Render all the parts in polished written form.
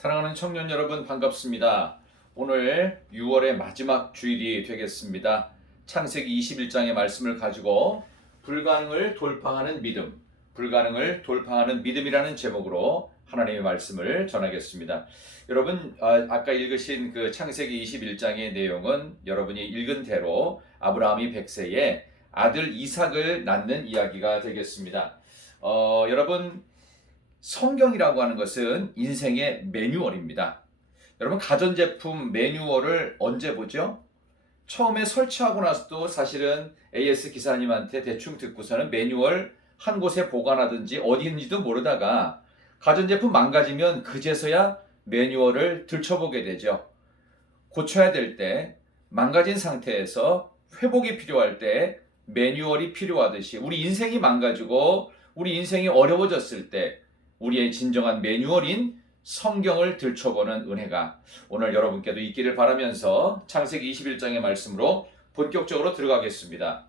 사랑하는 청년 여러분 반갑습니다. 오늘 6월의 마지막 주일이 되겠습니다. 창세기 21장의 말씀을 가지고 불가능을 돌파하는 믿음, 불가능을 돌파하는 믿음이라는 제목으로 하나님의 말씀을 전하겠습니다. 여러분 아까 읽으신 그 창세기 21장의 내용은 여러분이 읽은 대로 아브라함이 100세에 아들 이삭을 낳는 이야기가 되겠습니다. 여러분 성경이라고 하는 것은 인생의 매뉴얼입니다. 여러분 가전제품 매뉴얼을 언제 보죠? 처음에 설치하고 나서도 사실은 AS 기사님한테 대충 듣고서는 매뉴얼 한 곳에 보관하든지 어디 있는지도 모르다가 가전제품 망가지면 그제서야 매뉴얼을 들춰보게 되죠. 고쳐야 될 때, 망가진 상태에서 회복이 필요할 때 매뉴얼이 필요하듯이 우리 인생이 망가지고 우리 인생이 어려워졌을 때 우리의 진정한 매뉴얼인 성경을 들춰보는 은혜가 오늘 여러분께도 있기를 바라면서 창세기 21장의 말씀으로 본격적으로 들어가겠습니다.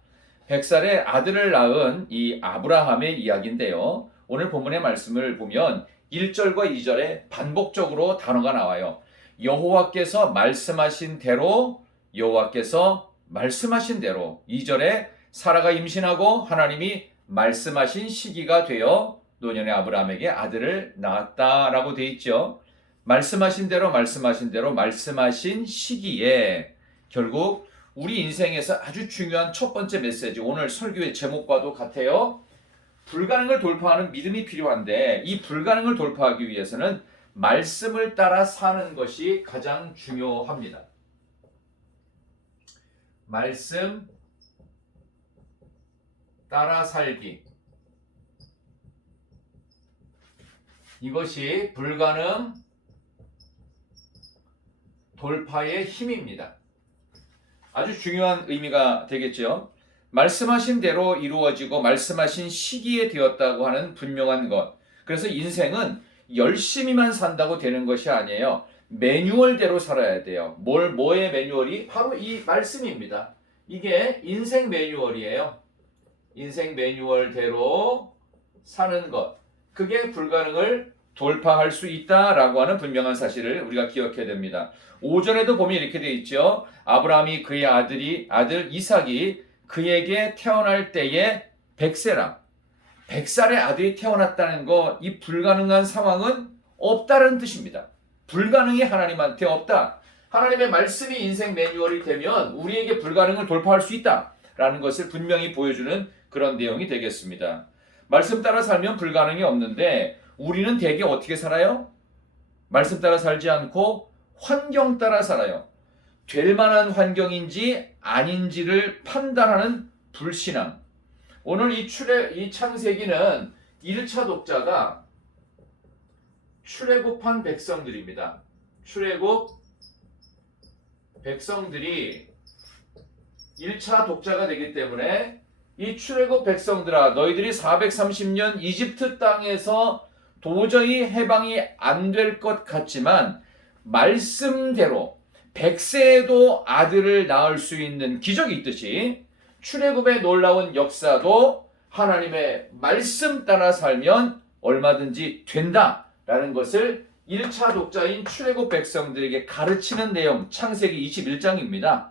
100살의 아들을 낳은 이 아브라함의 이야기인데요. 오늘 본문의 말씀을 보면 1절과 2절에 반복적으로 단어가 나와요. 여호와께서 말씀하신 대로, 여호와께서 말씀하신 대로. 2절에 사라가 임신하고 하나님이 말씀하신 시기가 되어 노년의 아브라함에게 아들을 낳았다라고 돼 있죠. 말씀하신 대로 말씀하신 시기에 결국 우리 인생에서 아주 중요한 첫 번째 메시지, 오늘 설교의 제목과도 같아요. 불가능을 돌파하는 믿음이 필요한데 이 불가능을 돌파하기 위해서는 말씀을 따라 사는 것이 가장 중요합니다. 말씀 따라 살기. 이것이 불가능 돌파의 힘입니다. 아주 중요한 의미가 되겠죠. 말씀하신 대로 이루어지고 말씀하신 시기에 되었다고 하는 분명한 것. 그래서 인생은 열심히만 산다고 되는 것이 아니에요. 매뉴얼대로 살아야 돼요. 뭐의 매뉴얼이? 바로 이 말씀입니다. 이게 인생 매뉴얼이에요. 인생 매뉴얼대로 사는 것. 그게 불가능을 돌파할 수 있다라고 하는 분명한 사실을 우리가 기억해야 됩니다. 5절에도 보면 이렇게 되어 있죠. 아브라함이 그의 아들 이삭이 그에게 태어날 때에 100세라. 100살의 아들이 태어났다는 거, 이 불가능한 상황은 없다는 뜻입니다. 불가능이 하나님한테 없다. 하나님의 말씀이 인생 매뉴얼이 되면 우리에게 불가능을 돌파할 수 있다라는 것을 분명히 보여주는 그런 내용이 되겠습니다. 말씀 따라 살면 불가능이 없는데 우리는 대개 어떻게 살아요? 말씀 따라 살지 않고 환경 따라 살아요. 될 만한 환경인지 아닌지를 판단하는 불신앙. 오늘 이 창세기는 1차 독자가 출애굽한 백성들입니다. 출애굽 백성들이 1차 독자가 되기 때문에 이 출애굽 백성들아, 너희들이 430년 이집트 땅에서 도저히 해방이 안 될 것 같지만 말씀대로 100세에도 아들을 낳을 수 있는 기적이 있듯이 출애굽의 놀라운 역사도 하나님의 말씀 따라 살면 얼마든지 된다라는 것을 1차 독자인 출애굽 백성들에게 가르치는 내용, 창세기 21장입니다.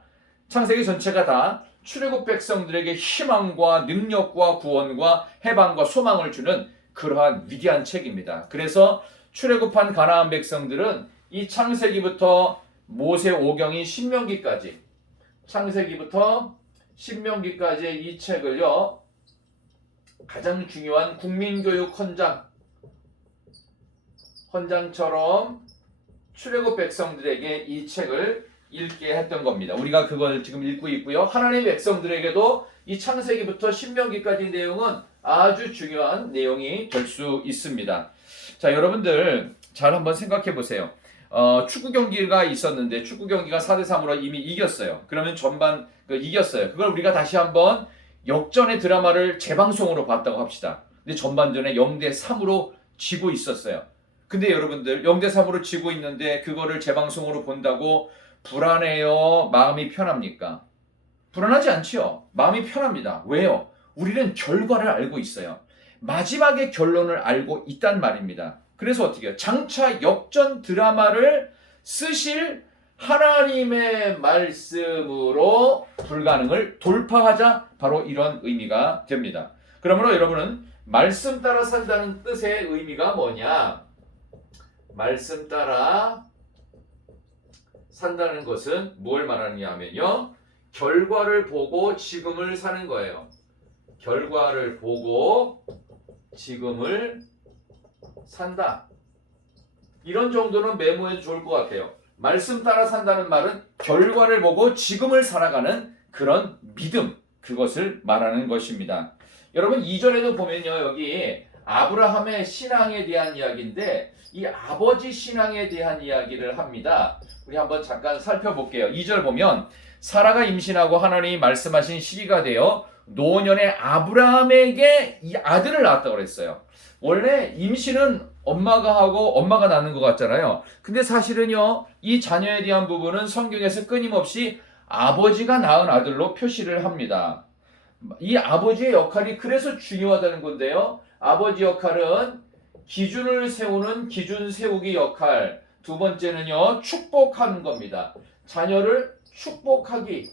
창세기 전체가 다 출애굽 백성들에게 희망과 능력과 구원과 해방과 소망을 주는 그러한 위대한 책입니다. 그래서 출애굽한 가나안 백성들은 이 창세기부터 모세 오경인 신명기까지, 창세기부터 신명기까지의 이 책을요, 가장 중요한 국민교육 헌장처럼 출애굽 백성들에게 이 책을 읽게 했던 겁니다. 우리가 그걸 지금 읽고 있고요. 하나님의 백성들에게도 이 창세기부터 신명기까지 내용은 아주 중요한 내용이 될 수 있습니다. 자, 여러분들 잘 한번 생각해 보세요. 축구 경기가 있었는데 축구 경기가 4대3으로 이미 이겼어요. 그러면 전반 이겼어요. 그걸 우리가 다시 한번 역전의 드라마를 재방송으로 봤다고 합시다. 근데 전반전에 0대3으로 지고 있었어요. 근데 여러분들 0대3으로 지고 있는데 그거를 재방송으로 본다고 불안해요? 마음이 편합니까? 불안하지 않지요. 마음이 편합니다. 왜요? 우리는 결과를 알고 있어요. 마지막의 결론을 알고 있단 말입니다. 그래서 어떻게 해요? 장차 역전 드라마를 쓰실 하나님의 말씀으로 불가능을 돌파하자, 바로 이런 의미가 됩니다. 그러므로 여러분은 말씀 따라 산다는 뜻의 의미가 뭐냐? 말씀 따라 산다는 것은 뭘 말하느냐 하면요, 결과를 보고 지금을 사는 거예요. 결과를 보고 지금을 산다. 이런 정도는 메모해도 좋을 것 같아요. 말씀 따라 산다는 말은 결과를 보고 지금을 살아가는 그런 믿음, 그것을 말하는 것입니다. 여러분 2절에도 보면요, 여기 아브라함의 신앙에 대한 이야기인데 이 아버지 신앙에 대한 이야기를 합니다. 우리 한번 잠깐 살펴볼게요. 2절 보면 사라가 임신하고 하나님이 말씀하신 시기가 되어 노년의 아브라함에게 이 아들을 낳았다고 그랬어요. 원래 임신은 엄마가 하고 엄마가 낳는 것 같잖아요. 근데 사실은요, 이 자녀에 대한 부분은 성경에서 끊임없이 아버지가 낳은 아들로 표시를 합니다. 이 아버지의 역할이 그래서 중요하다는 건데요, 아버지 역할은 기준을 세우는 기준 세우기 역할, 두 번째는요, 축복하는 겁니다. 자녀를 축복하기,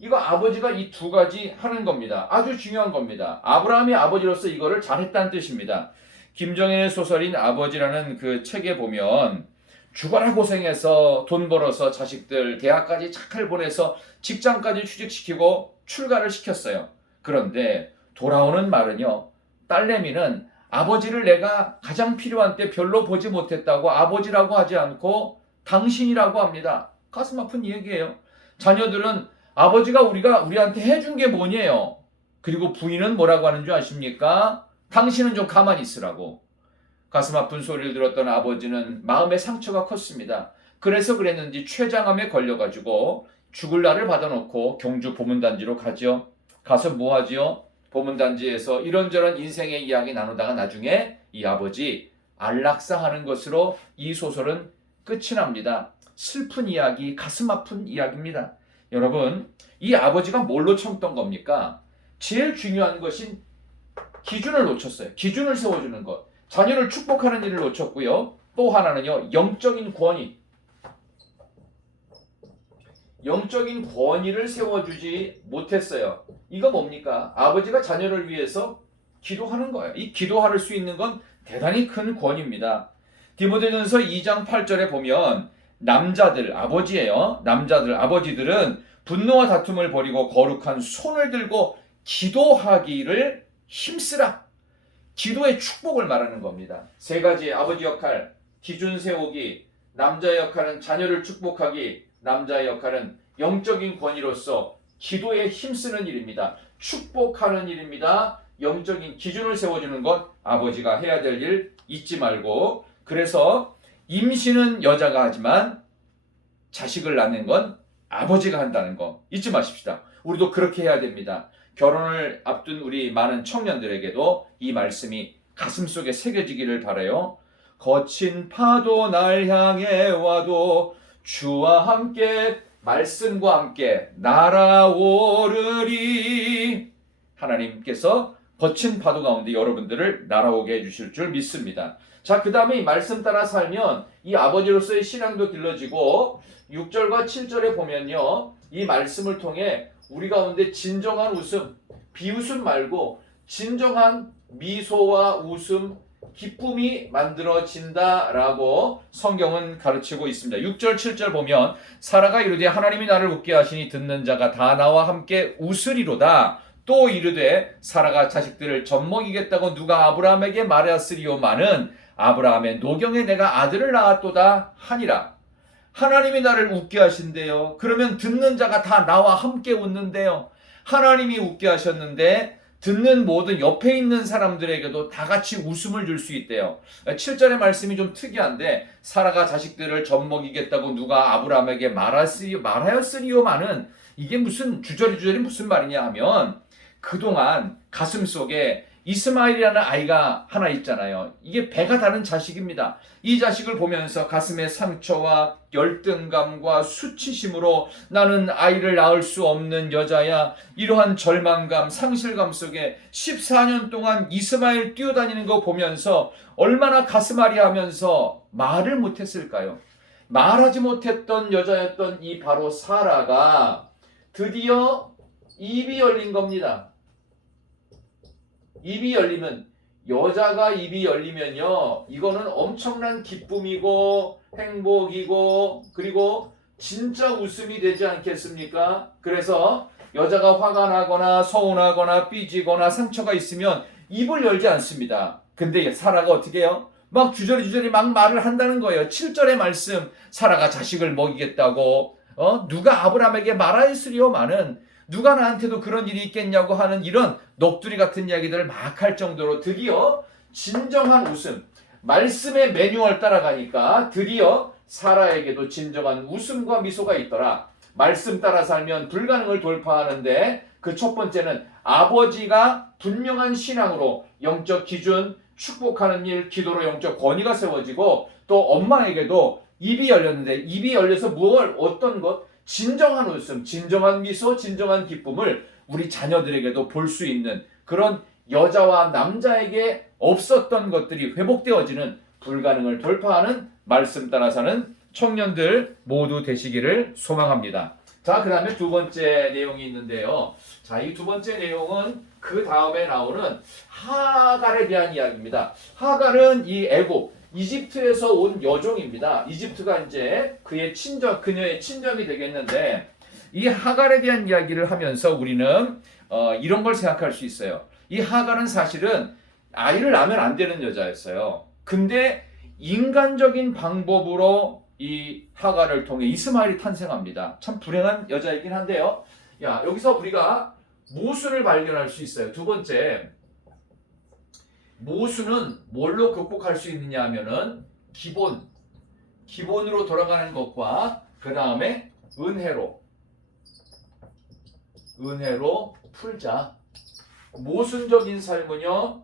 이거 아버지가 이 두 가지 하는 겁니다. 아주 중요한 겁니다. 아브라함의 아버지로서 이거를 잘했다는 뜻입니다. 김정현의 소설인 아버지라는 그 책에 보면 죽어라 고생해서 돈 벌어서 자식들 대학까지 잘 보내서 직장까지 취직시키고 출가를 시켰어요. 그런데 돌아오는 말은요, 딸내미는 아버지를 내가 가장 필요한 때 별로 보지 못했다고 아버지라고 하지 않고 당신이라고 합니다. 가슴 아픈 얘기예요. 자녀들은 아버지가 우리한테 해준 게 뭐냐요? 그리고 부인은 뭐라고 하는 줄 아십니까? 당신은 좀 가만히 있으라고. 가슴 아픈 소리를 들었던 아버지는 마음의 상처가 컸습니다. 그래서 그랬는지 췌장암에 걸려가지고 죽을 날을 받아놓고 경주 보문단지로 가죠. 가서 뭐 하지요? 보문단지에서 이런저런 인생의 이야기 나누다가 나중에 이 아버지 안락사하는 것으로 이 소설은 끝이 납니다. 슬픈 이야기, 가슴 아픈 이야기입니다. 여러분, 이 아버지가 뭘로 참던 겁니까? 제일 중요한 것인 기준을 놓쳤어요. 기준을 세워주는 것. 자녀를 축복하는 일을 놓쳤고요. 또 하나는요, 영적인 권위. 영적인 권위를 세워주지 못했어요. 이거 뭡니까? 아버지가 자녀를 위해서 기도하는 거예요. 이 기도할 수 있는 건 대단히 큰 권위입니다. 디모데전서 2장 8절에 보면 남자들, 아버지예요. 남자들, 아버지들은 분노와 다툼을 버리고 거룩한 손을 들고 기도하기를 힘쓰라. 기도의 축복을 말하는 겁니다. 세 가지의 아버지 역할, 기준 세우기, 남자의 역할은 자녀를 축복하기, 남자의 역할은 영적인 권위로서 기도에 힘쓰는 일입니다. 축복하는 일입니다. 영적인 기준을 세워주는 것, 아버지가 해야 될 일 잊지 말고, 그래서 임신은 여자가 하지만 자식을 낳는 건 아버지가 한다는 거 잊지 마십시다. 우리도 그렇게 해야 됩니다. 결혼을 앞둔 우리 많은 청년들에게도 이 말씀이 가슴속에 새겨지기를 바라요. 거친 파도 날 향해 와도 주와 함께, 말씀과 함께 날아오르리. 하나님께서 거친 파도 가운데 여러분들을 날아오게 해주실 줄 믿습니다. 자, 그 다음에 이 말씀 따라 살면 이 아버지로서의 신앙도 길러지고 6절과 7절에 보면요, 이 말씀을 통해 우리 가운데 진정한 웃음, 비웃음 말고 진정한 미소와 웃음, 기쁨이 만들어진다라고 성경은 가르치고 있습니다. 6절 7절 보면 사라가 이르되 하나님이 나를 웃게 하시니 듣는 자가 다 나와 함께 웃으리로다. 또 이르되 사라가 자식들을 젖먹이겠다고 누가 아브라함에게 말하였으리오마는 아브라함의 노경에 내가 아들을 낳았도다 하니라. 하나님이 나를 웃게 하신대요. 그러면 듣는 자가 다 나와 함께 웃는데요. 하나님이 웃게 하셨는데 듣는 모든 옆에 있는 사람들에게도 다 같이 웃음을 줄 수 있대요. 7절의 말씀이 좀 특이한데 사라가 자식들을 젖먹이겠다고 누가 아브라함에게 말하였으리오마는 이게 무슨 주저리 무슨 말이냐 하면 그동안 가슴속에 이스마엘이라는 아이가 하나 있잖아요. 이게 배가 다른 자식입니다. 이 자식을 보면서 가슴의 상처와 열등감과 수치심으로 나는 아이를 낳을 수 없는 여자야, 이러한 절망감, 상실감 속에 14년 동안 이스마엘 뛰어다니는 거 보면서 얼마나 가슴앓이 하면서 말을 못했을까요? 말하지 못했던 여자였던 이 바로 사라가 드디어 입이 열린 겁니다. 입이 열리면, 여자가 입이 열리면요, 이거는 엄청난 기쁨이고 행복이고 그리고 진짜 웃음이 되지 않겠습니까? 그래서 여자가 화가 나거나 서운하거나 삐지거나 상처가 있으면 입을 열지 않습니다. 근데 사라가 어떻게 해요? 막 주저리 막 말을 한다는 거예요. 7절의 말씀, 사라가 자식을 먹이겠다고 누가 아브라함에게 말하였으리요마는, 누가 나한테도 그런 일이 있겠냐고 하는 이런 넋두리 같은 이야기들을 막 할 정도로 드디어 진정한 웃음, 말씀의 매뉴얼 따라가니까 드디어 사라에게도 진정한 웃음과 미소가 있더라. 말씀 따라 살면 불가능을 돌파하는데 그 첫 번째는 아버지가 분명한 신앙으로 영적 기준, 축복하는 일, 기도로 영적 권위가 세워지고, 또 엄마에게도 입이 열렸는데, 입이 열려서 무엇, 어떤 것, 진정한 웃음, 진정한 미소, 진정한 기쁨을 우리 자녀들에게도 볼 수 있는 그런 여자와 남자에게 없었던 것들이 회복되어지는, 불가능을 돌파하는 말씀 따라 사는 청년들 모두 되시기를 소망합니다. 자, 그 다음에 두 번째 내용이 있는데요. 자, 이 두 번째 내용은 그 다음에 나오는 하갈에 대한 이야기입니다. 하갈은 이 애굽, 이집트에서 온 여종입니다. 이집트가 이제 그의 친정, 그녀의 친정이 되겠는데, 이 하갈에 대한 이야기를 하면서 우리는 이런 걸 생각할 수 있어요. 이 하갈은 사실은 아이를 낳으면 안 되는 여자였어요. 근데 인간적인 방법으로 이 하갈을 통해 이스마엘이 탄생합니다. 참 불행한 여자이긴 한데요. 야, 여기서 우리가 모순을 발견할 수 있어요. 두 번째, 모순은 뭘로 극복할 수 있느냐 하면은 기본으로 돌아가는 것과 그 다음에 은혜로 풀자. 모순적인 삶은요,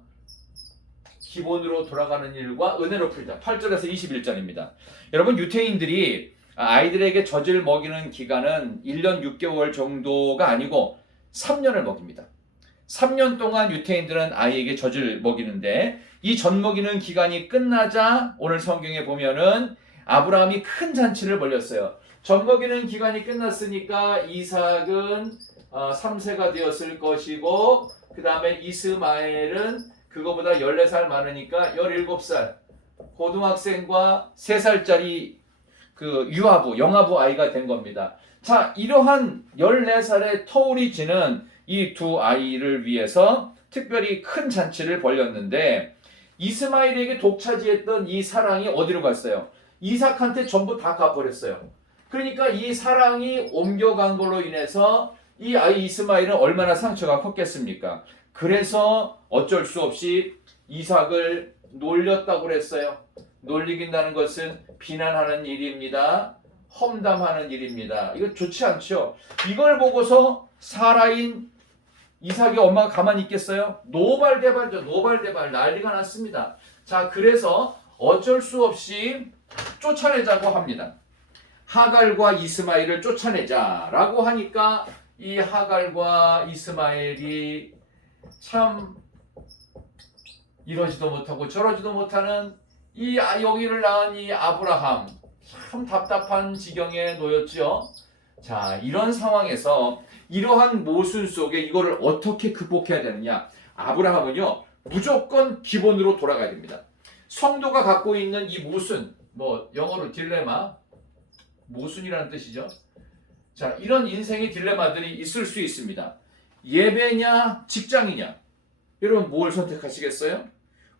기본으로 돌아가는 일과 은혜로 풀자. 8절에서 21절입니다. 여러분, 유태인들이 아이들에게 젖을 먹이는 기간은 1년 6개월 정도가 아니고 3년을 먹입니다. 3년 동안 유태인들은 아이에게 젖을 먹이는데, 이 젖 먹이는 기간이 끝나자 오늘 성경에 보면은 아브라함이 큰 잔치를 벌였어요. 젖 먹이는 기간이 끝났으니까 이삭은 3세가 되었을 것이고, 그 다음에 이스마엘은 그거보다 14살 많으니까 17살, 고등학생과 3살짜리 그 영아부 아이가 된 겁니다. 자, 이러한 14살의 터울이 지는 이 두 아이를 위해서 특별히 큰 잔치를 벌였는데, 이스마엘에게 독차지했던 이 사랑이 어디로 갔어요? 이삭한테 전부 다 가버렸어요. 그러니까 이 사랑이 옮겨간 걸로 인해서 이 아이 이스마엘은 얼마나 상처가 컸겠습니까? 그래서 어쩔 수 없이 이삭을 놀렸다고 그랬어요. 놀리긴다는 것은 비난하는 일입니다. 험담하는 일입니다. 이거 좋지 않죠? 이걸 보고서 사라인 이삭의 엄마가 가만히 있겠어요? 노발대발죠. 노발대발 난리가 났습니다. 자, 그래서 어쩔 수 없이 쫓아내자고 합니다. 하갈과 이스마엘을 쫓아내자라고 하니까 이 하갈과 이스마엘이 참 이러지도 못하고 저러지도 못하는 이 여기를 낳은 이 아브라함, 참 답답한 지경에 놓였죠. 자, 이런 상황에서 이러한 모순 속에 이거를 어떻게 극복해야 되느냐? 아브라함은요, 무조건 기본으로 돌아가야 됩니다. 성도가 갖고 있는 이 모순, 영어로 딜레마, 모순이라는 뜻이죠. 자, 이런 인생의 딜레마들이 있을 수 있습니다. 예배냐, 직장이냐? 여러분, 뭘 선택하시겠어요?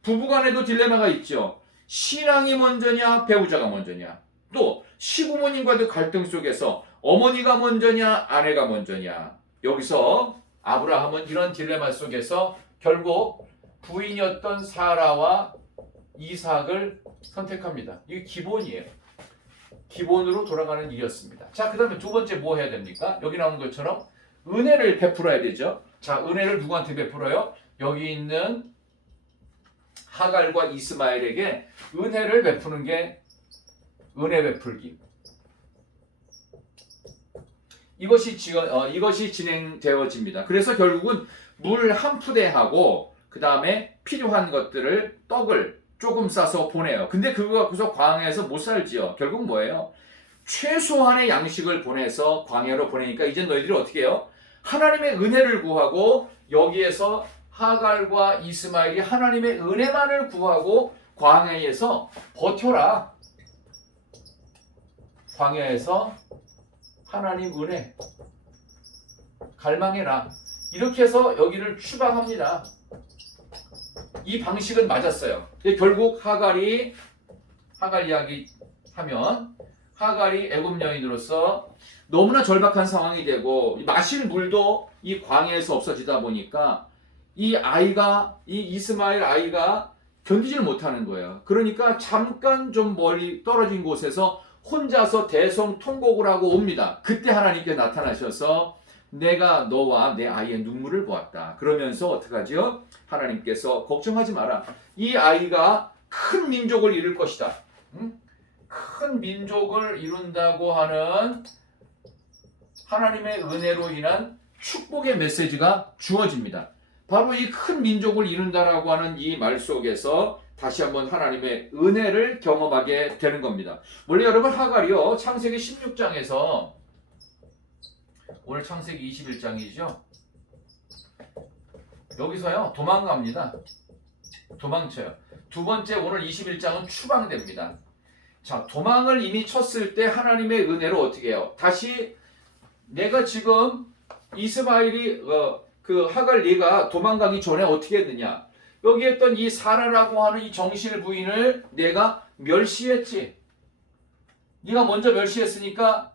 부부간에도 딜레마가 있죠. 신앙이 먼저냐, 배우자가 먼저냐? 또 시부모님과도 갈등 속에서 어머니가 먼저냐, 아내가 먼저냐? 여기서 아브라함은 이런 딜레마 속에서 결국 부인이었던 사라와 이삭을 선택합니다. 이게 기본이에요. 기본으로 돌아가는 일이었습니다. 자, 그 다음에 두 번째 뭐 해야 됩니까? 여기 나오는 것처럼 은혜를 베풀어야 되죠. 자, 은혜를 누구한테 베풀어요? 여기 있는 하갈과 이스마엘에게 은혜를 베푸는 게 은혜 베풀기. 이것이 진행되어집니다. 그래서 결국은 물 한 푸대하고 그 다음에 필요한 것들을 떡을 조금 싸서 보내요. 근데 그거 갖고서 광야에서 못 살지요. 결국 뭐예요? 최소한의 양식을 보내서 광야로 보내니까 이제 너희들이 어떻게 해요? 하나님의 은혜를 구하고 여기에서 하갈과 이스마엘이 하나님의 은혜만을 구하고 광야에서 버텨라. 광야에서 하나님 은혜 갈망해라. 이렇게 해서 여기를 추방합니다. 이 방식은 맞았어요. 결국 하갈 이야기 하면 하갈이 애굽 여인으로서 너무나 절박한 상황이 되고 마실 물도 이 광야에서 없어지다 보니까 이 이스마엘 아이가 견디지를 못하는 거예요. 그러니까 잠깐 좀 멀리 떨어진 곳에서 혼자서 대성통곡을 하고 옵니다. 그때 하나님께 나타나셔서 내가 너와 내 아이의 눈물을 보았다. 그러면서 어떡하지요? 하나님께서 걱정하지 마라. 이 아이가 큰 민족을 이룰 것이다. 큰 민족을 이룬다고 하는 하나님의 은혜로 인한 축복의 메시지가 주어집니다. 바로 이 큰 민족을 이룬다라고 하는 이 말 속에서 다시 한번 하나님의 은혜를 경험하게 되는 겁니다. 원래 여러분 하갈이요, 창세기 16장에서 오늘 창세기 21장이죠. 여기서요 도망갑니다. 도망쳐요. 두 번째 오늘 21장은 추방됩니다. 자, 도망을 이미 쳤을 때 하나님의 은혜로 어떻게 해요? 다시 내가 지금 이스마엘이 그 하갈 네가 도망가기 전에 어떻게 했느냐? 여기 했던 이 사라라고 하는 이 정실 부인을 내가 멸시했지. 네가 먼저 멸시했으니까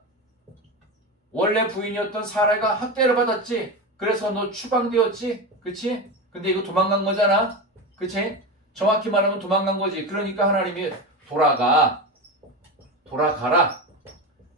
원래 부인이었던 사라가 학대를 받았지. 그래서 너 추방되었지. 그치? 근데 이거 도망간 거잖아. 그치? 정확히 말하면 도망간 거지. 그러니까 하나님이 돌아가라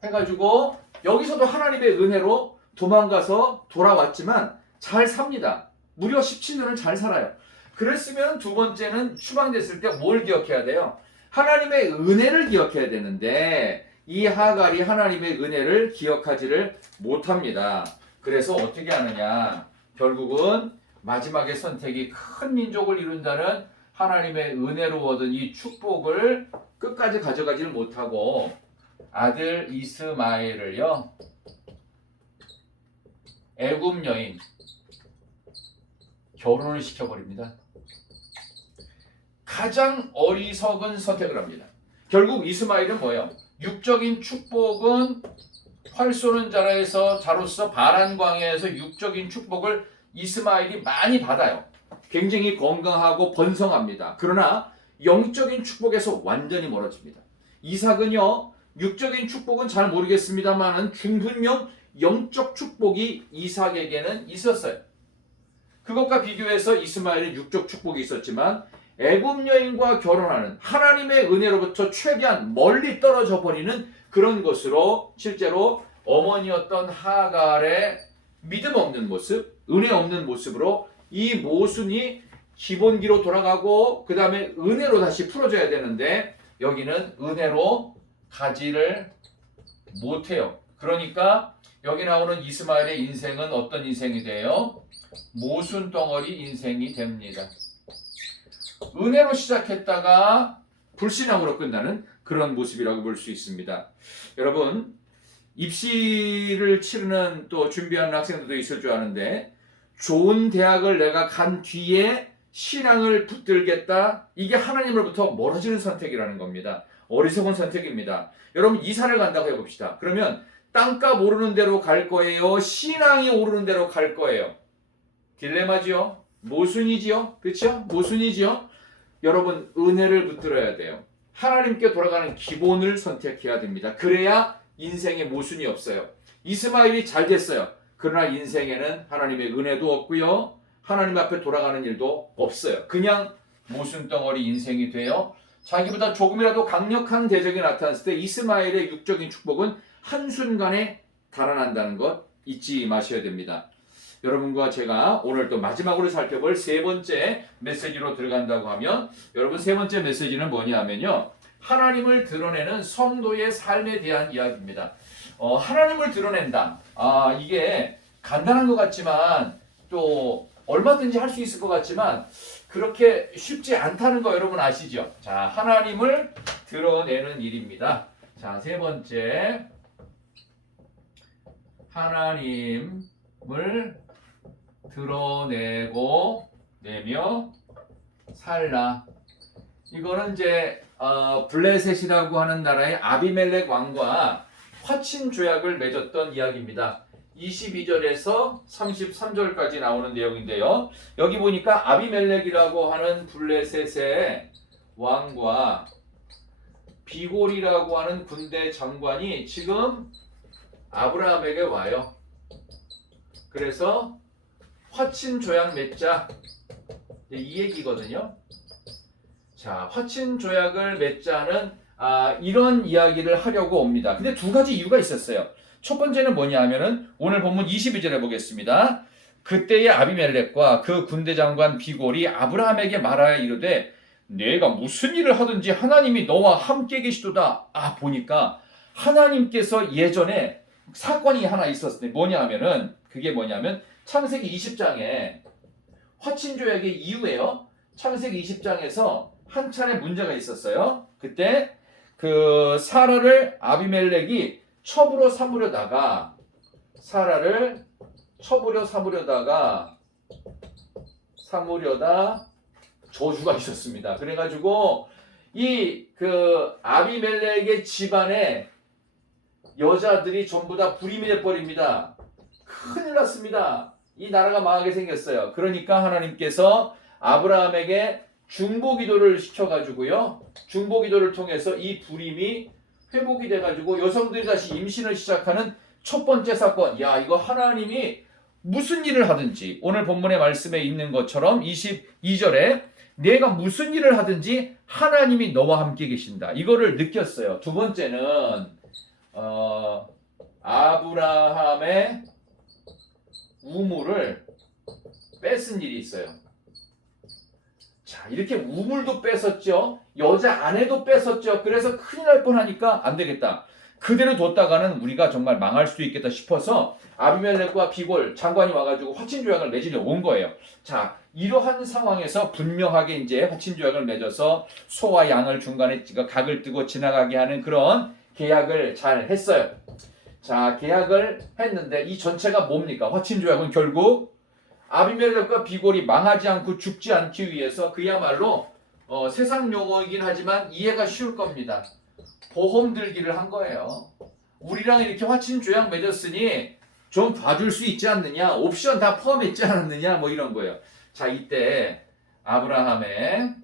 해가지고 여기서도 하나님의 은혜로 도망가서 돌아왔지만 잘 삽니다. 무려 17년을 잘 살아요. 그랬으면 두 번째는 추방됐을 때 뭘 기억해야 돼요? 하나님의 은혜를 기억해야 되는데 이 하갈이 하나님의 은혜를 기억하지를 못합니다. 그래서 어떻게 하느냐? 결국은 마지막의 선택이 큰 민족을 이룬다는 하나님의 은혜로 얻은 이 축복을 끝까지 가져가지를 못하고 아들 이스마엘을요 애굽 여인 결혼을 시켜버립니다. 가장 어리석은 선택을 합니다. 결국 이스마엘은 뭐예요? 육적인 축복은 활 쏘는 자로서 바란 광야에서 육적인 축복을 이스마엘이 많이 받아요. 굉장히 건강하고 번성합니다. 그러나 영적인 축복에서 완전히 멀어집니다. 이삭은요, 육적인 축복은 잘 모르겠습니다만은 분명 영적 축복이 이삭에게는 있었어요. 그것과 비교해서 이스마엘은 육적 축복이 있었지만 애굽 여인과 결혼하는 하나님의 은혜로부터 최대한 멀리 떨어져 버리는 그런 것으로 실제로 어머니였던 하갈의 믿음 없는 모습, 은혜 없는 모습으로 이 모순이 기본기로 돌아가고 그 다음에 은혜로 다시 풀어져야 되는데 여기는 은혜로 가지를 못해요. 그러니까 여기 나오는 이스마엘의 인생은 어떤 인생이 돼요? 모순 덩어리 인생이 됩니다. 은혜로 시작했다가 불신앙으로 끝나는 그런 모습이라고 볼 수 있습니다. 여러분, 입시를 치르는 또 준비하는 학생들도 있을 줄 아는데 좋은 대학을 내가 간 뒤에 신앙을 붙들겠다. 이게 하나님으로부터 멀어지는 선택이라는 겁니다. 어리석은 선택입니다. 여러분 이사를 간다고 해봅시다. 그러면 땅값 오르는 대로 갈 거예요? 신앙이 오르는 대로 갈 거예요? 딜레마지요? 모순이지요? 그렇죠? 모순이지요? 여러분 은혜를 붙들어야 돼요. 하나님께 돌아가는 기본을 선택해야 됩니다. 그래야 인생에 모순이 없어요. 이스마엘이 잘 됐어요. 그러나 인생에는 하나님의 은혜도 없고요. 하나님 앞에 돌아가는 일도 없어요. 그냥 모순 덩어리 인생이 돼요. 자기보다 조금이라도 강력한 대적이 나타났을 때 이스마엘의 육적인 축복은 한순간에 달아난다는 것 잊지 마셔야 됩니다. 여러분과 제가 오늘 또 마지막으로 살펴볼 세 번째 메시지로 들어간다고 하면, 여러분 세 번째 메시지는 뭐냐 하면요, 하나님을 드러내는 성도의 삶에 대한 이야기입니다. 하나님을 드러낸다. 이게 간단한 것 같지만 또 얼마든지 할 수 있을 것 같지만 그렇게 쉽지 않다는 거 여러분 아시죠? 자, 하나님을 드러내는 일입니다. 자, 세 번째, 하나님을 드러내고 내며 살라. 이거는 이제 블레셋이라고 하는 나라의 아비멜렉 왕과 화친 조약을 맺었던 이야기입니다. 22절에서 33절까지 나오는 내용인데요. 여기 보니까 아비멜렉이라고 하는 블레셋의 왕과 비골이라고 하는 군대 장관이 지금 아브라함에게 와요. 그래서 화친 조약 맺자, 이 얘기거든요. 자, 화친 조약을 맺자는 이런 이야기를 하려고 옵니다. 근데 두 가지 이유가 있었어요. 첫 번째는 뭐냐 하면은 오늘 본문 22절에 보겠습니다. 그때의 아비멜렉과 그 군대 장관 비골이 아브라함에게 말하여 이르되 내가 무슨 일을 하든지 하나님이 너와 함께 계시도다. 보니까 하나님께서 예전에 사건이 하나 있었을 때 뭐냐 하면은, 그게 뭐냐면 창세기 20장에 화친 조약의 이후에요. 창세기 20장에서 한 차례 문제가 있었어요. 그때 그 사라를 아비멜렉이 첩으로 삼으려다가, 사라를 첩으로 삼으려다 저주가 있었습니다. 그래가지고 이 그 아비멜렉의 집안에 여자들이 전부 다 불임이 돼버립니다. 큰일 났습니다. 이 나라가 망하게 생겼어요. 그러니까 하나님께서 아브라함에게 중보기도를 시켜가지고요, 중보기도를 통해서 이 불임이 회복이 돼가지고 여성들이 다시 임신을 시작하는 첫 번째 사건. 이거 하나님이 무슨 일을 하든지, 오늘 본문의 말씀에 있는 것처럼 22절에 내가 무슨 일을 하든지 하나님이 너와 함께 계신다, 이거를 느꼈어요. 두 번째는 아브라함의 우물을 뺏은 일이 있어요. 자, 이렇게 우물도 뺏었죠. 여자 아내도 뺏었죠. 그래서 큰일 날 뻔하니까 안 되겠다. 그대로 뒀다가는 우리가 정말 망할 수도 있겠다 싶어서 아비멜렉과 비골 장관이 와가지고 화친 조약을 맺으려 온 거예요. 자, 이러한 상황에서 분명하게 이제 화친 조약을 맺어서 소와 양을 중간에 각을 뜨고 지나가게 하는 그런 계약을 잘 했어요. 자, 계약을 했는데 이 전체가 뭡니까? 화친 조약은 결국 아비멜렉과 비골이 망하지 않고 죽지 않기 위해서, 그야말로 세상 용어이긴 하지만 이해가 쉬울 겁니다. 보험 들기를 한 거예요. 우리랑 이렇게 화친 조약 맺었으니 좀 봐줄 수 있지 않느냐, 옵션 다 포함했지 않았느냐, 뭐 이런 거예요. 자, 이때 아브라함의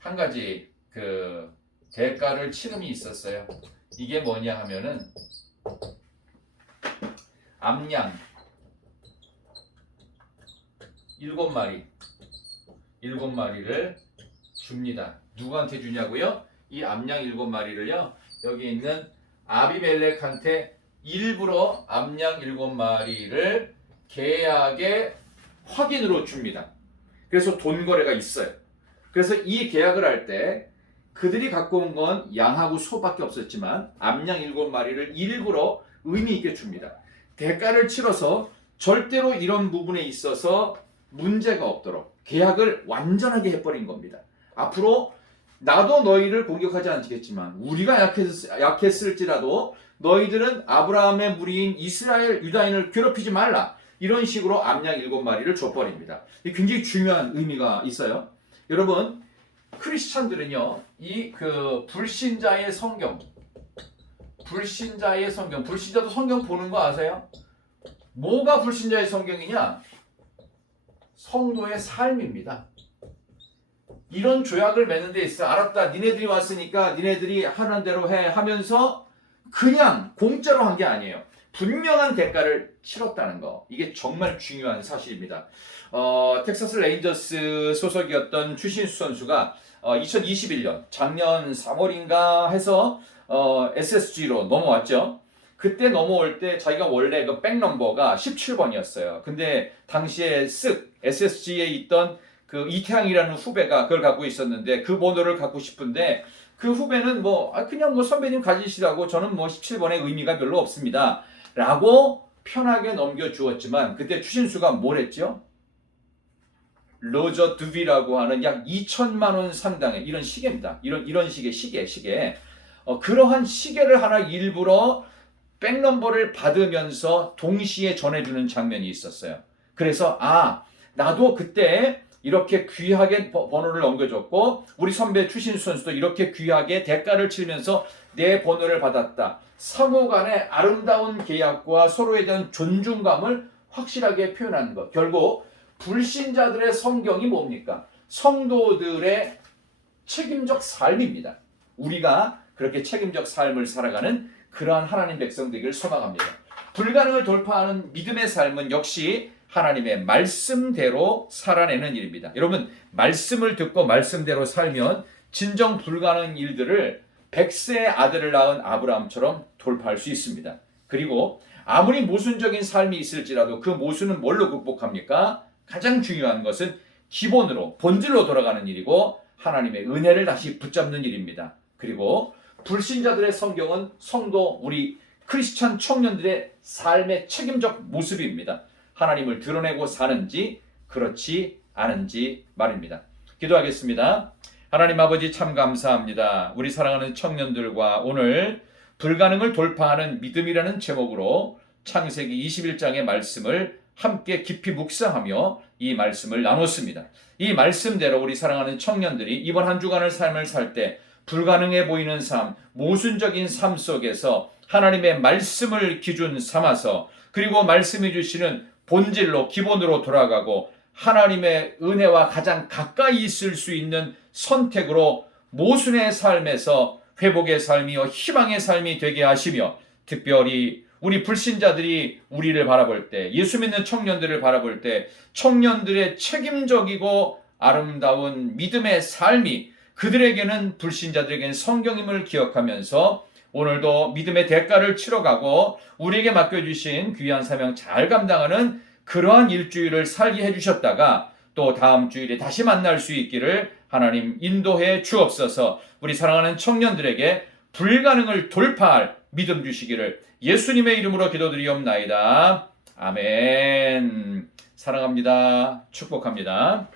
한 가지 그 대가를 치름이 있었어요. 이게 뭐냐 하면은 암양 7마리를 줍니다. 누구한테 주냐고요? 이 암양 7마리를요, 여기 있는 아비멜렉한테 일부러 암양 7마리를 계약의 확인으로 줍니다. 그래서 돈 거래가 있어요. 그래서 이 계약을 할 때 그들이 갖고 온 건 양하고 소밖에 없었지만 암양 7마리를 일부러 의미 있게 줍니다. 대가를 치러서 절대로 이런 부분에 있어서 문제가 없도록 계약을 완전하게 해버린 겁니다. 앞으로 나도 너희를 공격하지 않겠지만 우리가 약했을지라도 너희들은 아브라함의 무리인 이스라엘 유다인을 괴롭히지 말라, 이런 식으로 암양 7마리를 줘버립니다. 굉장히 중요한 의미가 있어요. 여러분, 크리스찬들은요, 이 그 불신자의 성경, 불신자도 성경 보는 거 아세요? 뭐가 불신자의 성경이냐? 성도의 삶입니다. 이런 조약을 맺는 데 있어. 알았다, 니네들이 왔으니까 니네들이 하는 대로 해 하면서 그냥 공짜로 한 게 아니에요. 분명한 대가를 치렀다는 거. 이게 정말 중요한 사실입니다. 텍사스 레인저스 소속이었던 추신수 선수가 2021년 작년 3월인가 해서 SSG로 넘어왔죠. 그때 넘어올 때 자기가 원래 그 백넘버가 17번이었어요. 근데 당시에 SSG에 있던 그 이태양이라는 후배가 그걸 갖고 있었는데 그 번호를 갖고 싶은데 그 후배는 그냥 선배님 가지시라고 저는 17번의 의미가 별로 없습니다. 라고 편하게 넘겨주었지만 그때 추신수가 뭘 했죠? 로저 두비라고 하는 약 2천만 원 상당의 이런 시계입니다. 이런 식의 시계. 그러한 시계를 하나 일부러 백넘버를 받으면서 동시에 전해주는 장면이 있었어요. 그래서 나도 그때 이렇게 귀하게 번호를 넘겨줬고 우리 선배 추신수 선수도 이렇게 귀하게 대가를 치르면서 내 번호를 받았다. 상호 간의 아름다운 계약과 서로에 대한 존중감을 확실하게 표현하는 것. 결국 불신자들의 성경이 뭡니까? 성도들의 책임적 삶입니다. 우리가 그렇게 책임적 삶을 살아가는 그러한 하나님 백성 되기를 소망합니다. 불가능을 돌파하는 믿음의 삶은 역시 하나님의 말씀대로 살아내는 일입니다. 여러분, 말씀을 듣고 말씀대로 살면 진정 불가능한 일들을 100세의 아들을 낳은 아브라함처럼 돌파할 수 있습니다. 그리고 아무리 모순적인 삶이 있을지라도 그 모순은 뭘로 극복합니까? 가장 중요한 것은 기본으로 본질로 돌아가는 일이고 하나님의 은혜를 다시 붙잡는 일입니다. 그리고 불신자들의 성경은 성도 우리 크리스찬 청년들의 삶의 책임적 모습입니다. 하나님을 드러내고 사는지 그렇지 않은지 말입니다. 기도하겠습니다. 하나님 아버지 참 감사합니다. 우리 사랑하는 청년들과 오늘 불가능을 돌파하는 믿음이라는 제목으로 창세기 21장의 말씀을 함께 깊이 묵상하며 이 말씀을 나눴습니다. 이 말씀대로 우리 사랑하는 청년들이 이번 한 주간의 삶을 살 때 불가능해 보이는 삶, 모순적인 삶 속에서 하나님의 말씀을 기준 삼아서 그리고 말씀해 주시는 본질로 기본으로 돌아가고 하나님의 은혜와 가장 가까이 있을 수 있는 선택으로 모순의 삶에서 회복의 삶이요 희망의 삶이 되게 하시며 특별히 우리 불신자들이 우리를 바라볼 때 예수 믿는 청년들을 바라볼 때 청년들의 책임적이고 아름다운 믿음의 삶이 그들에게는 불신자들에게는 성경임을 기억하면서 오늘도 믿음의 대가를 치러가고 우리에게 맡겨주신 귀한 사명 잘 감당하는 그러한 일주일을 살게 해주셨다가 또 다음 주일에 다시 만날 수 있기를 하나님 인도해 주옵소서. 우리 사랑하는 청년들에게 불가능을 돌파할 믿음 주시기를 예수님의 이름으로 기도드리옵나이다. 아멘. 사랑합니다. 축복합니다.